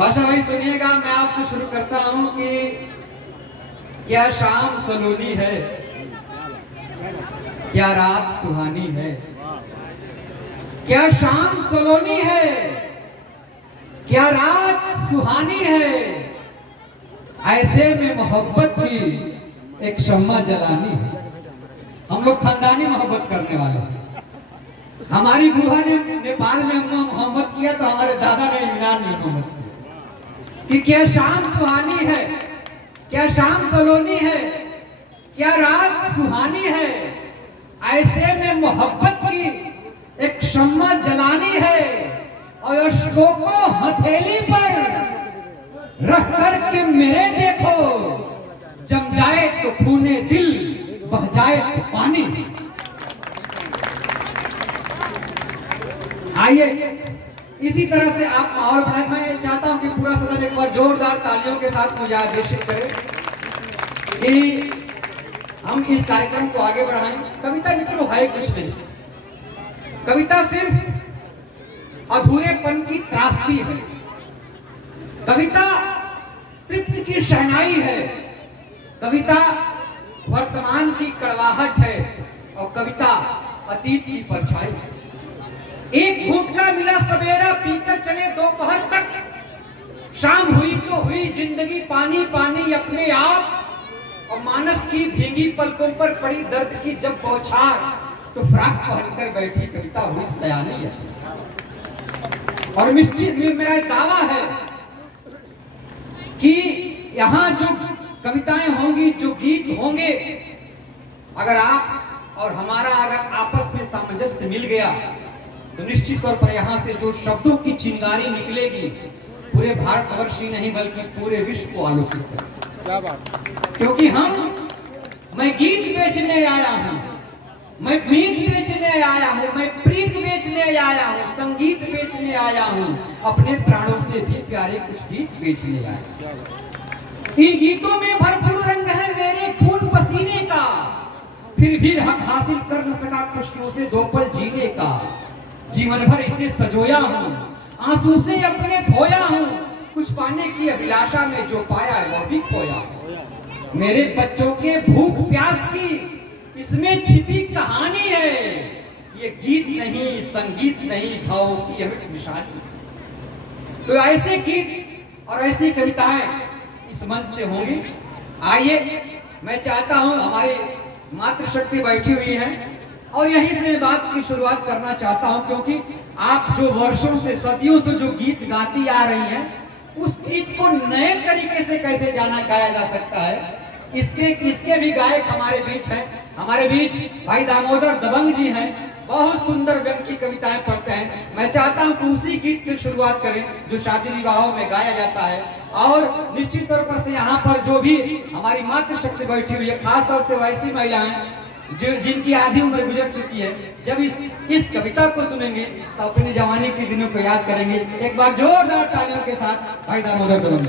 भाषा भाई सुनिएगा, मैं आपसे शुरू करता हूं कि क्या शाम सलोनी है, क्या रात सुहानी है। क्या शाम सलोनी है, क्या रात सुहानी है। ऐसे में मोहब्बत की एक शम्मा जलानी है। हम लोग खानदानी मोहब्बत करने वाले हैं। हमारी बुआ ने नेपाल में हमने मोहब्बत किया तो हमारे दादा ने यूनान में मोहब्बत किया। कि क्या शाम सुहानी है, क्या शाम सलोनी है, क्या रात सुहानी है। ऐसे में मोहब्बत की एक शम्मा जलानी है और अश्कों को हथेली पर रख कर के मेरे देखो, जम जाए तो खूने दिल, बह जाए तो पानी। आइए इसी तरह से आप माहौल बनाए। मैं चाहता हूं कि पूरा सदन एक बार जोरदार तालियों के साथ मुझे आदेशित करे कि हम इस कार्यक्रम को आगे बढ़ाएं। कविता मित्रों है कुछ नहीं, कविता सिर्फ अधूरेपन की त्रासदी है। कविता तृप्ति की शहनाई है। कविता वर्तमान की कड़वाहट है और कविता अतीत की परछाई है। एक घूंट का मिला सवेरा पीकर चले दोपहर तक, शाम हुई तो हुई जिंदगी पानी पानी अपने आप। और मानस की भींगी पलकों पर पड़ी दर्द की जब बौछार, तो फ्राक पहनकर बैठी कविता हुई सयानी है। और निश्चित ही मेरा दावा है कि यहाँ जो कविताएं होंगी, जो गीत होंगे, अगर आप और हमारा अगर आपस में सामंजस्य मिल गया तो निश्चित तौर पर यहाँ से जो शब्दों की चिंगारी निकलेगी पूरे भारतवर्ष ही नहीं बल्कि पूरे विश्व को आलोकित करेगी। क्या बात। क्योंकि मैं गीत बेचने आया हूँ, मैं गीत बेचने आया हूँ, मैं प्रीत बेचने आया हूँ, संगीत बेचने आया हूँ, अपने प्राणों से भी प्यारे कुछ गीत बेचने आया। इन गीतों में भरपूर रंग है मेरे खून पसीने का, फिर भी हक हासिल कर न सका खुशियों से दो पल जीने का। जीवन भर इसे सजोया हूँ, आंसू से अपने धोया हूँ, कुछ पाने की अभिलाषा में जो पाया वो भी खोया। मेरे बच्चों के भूख प्यास की इसमें छिपी कहानी है। ये गीत नहीं, संगीत नहीं, भावों की अमिट निशानी। तो ऐसे गीत और ऐसी कविताएं इस मंच से होंगी। आइए मैं चाहता हूं, हमारी मातृशक्ति बैठी हुई है और यहीं से बात की शुरुआत करना चाहता हूं, क्योंकि आप जो वर्षों से सदियों से जो गीत गाती आ रही हैं, उस गीत को नए तरीके से कैसे गाया जा सकता है, इसके भी गायक हमारे बीच हैं। हमारे बीच भाई दामोदर दबंग जी हैं, बहुत सुंदर व्यंग की कविताएं पढ़ते हैं। मैं चाहता हूं कि उसी गीत से शुरुआत करें जो शादी विवाहों में गाया जाता है। और निश्चित तौर पर से यहाँ पर जो भी हमारी मातृशक्ति बैठी हुई है, खासतौर से वैसी महिलाएं जो जिनकी आधी उम्र गुजर चुकी है, जब इस कविता को सुनेंगे तो अपनी जवानी के दिनों को याद करेंगे। एक बार जोरदार तालियों के साथ भाई दामोदर दबंग।